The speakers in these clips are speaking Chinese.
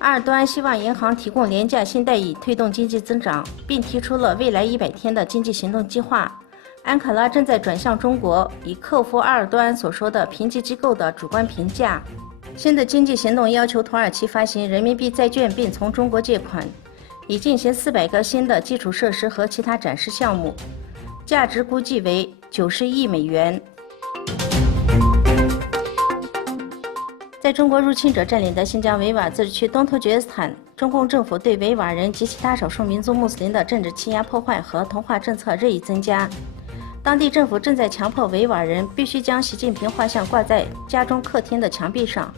埃尔多安希望银行提供廉价信贷以推动经济增长，并提出了未来100天的经济行动计划。安卡拉正在转向中国，以克服埃尔多安所说的评级机构的主观评价。新的经济行动要求土耳其发行人民币债券，并从中国借款，以进行400个新的基础设施和其他展示项目，价值估计为90亿美元。在中国入侵者占领的新疆维吾尔自治区东突厥斯坦，中共政府对维吾尔人及其他少数民族穆斯林的政治欺压、破坏和同化政策日益增加。当地政府正在强迫维吾尔人必须将习近平画像挂在家中客厅的墙壁上，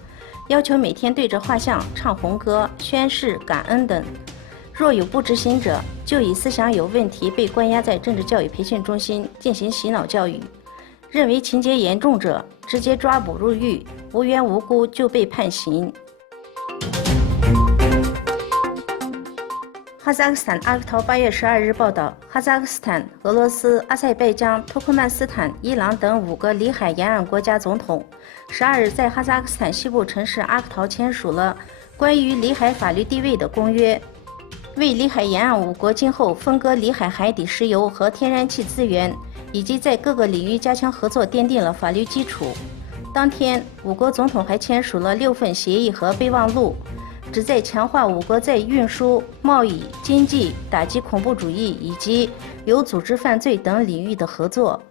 要求每天对着画像唱红歌、宣誓、感恩等。若有不执行者，就以思想有问题被关押在政治教育培训中心进行洗脑教育。认为情节严重者直接抓捕入狱，无缘无故就被判刑。哈萨克斯坦阿克陶8月12日报道，哈萨克斯坦、俄罗斯、阿塞拜疆、土库曼斯坦、伊朗等5个里海沿岸国家总统12日在哈萨克斯坦西部城市阿克陶签署了关于里海法律地位的公约，为里海沿岸5国今后分割里海海底石油和天然气资源以及在各个领域加强合作奠定了法律基础。当天，5国总统还签署了6份协议和备忘录，旨在强化5国在运输、贸易、经济、打击恐怖主义以及有组织犯罪等领域的合作。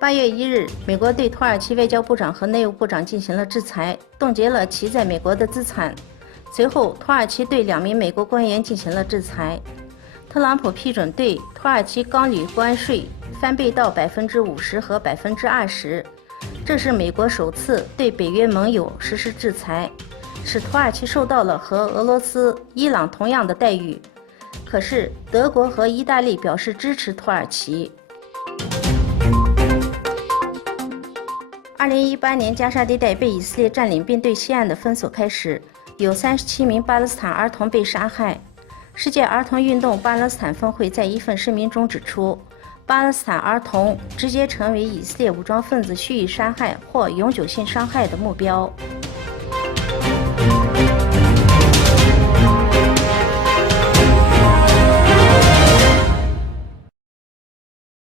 8月1日，美国对土耳其外交部长和内务部长进行了制裁，冻结了其在美国的资产。随后，土耳其对2名美国官员进行了制裁。特朗普批准对土耳其钢铝关税翻倍到50%和20%，这是美国首次对北约盟友实施制裁，使土耳其受到了和俄罗斯、伊朗同样的待遇。可是，德国和意大利表示支持土耳其。2018年加沙地带被以色列占领并对西岸的封锁开始，有37名巴勒斯坦儿童被杀害。世界儿童运动巴勒斯坦分会在一份声明中指出，巴勒斯坦儿童直接成为以色列武装分子蓄意杀害或永久性伤害的目标。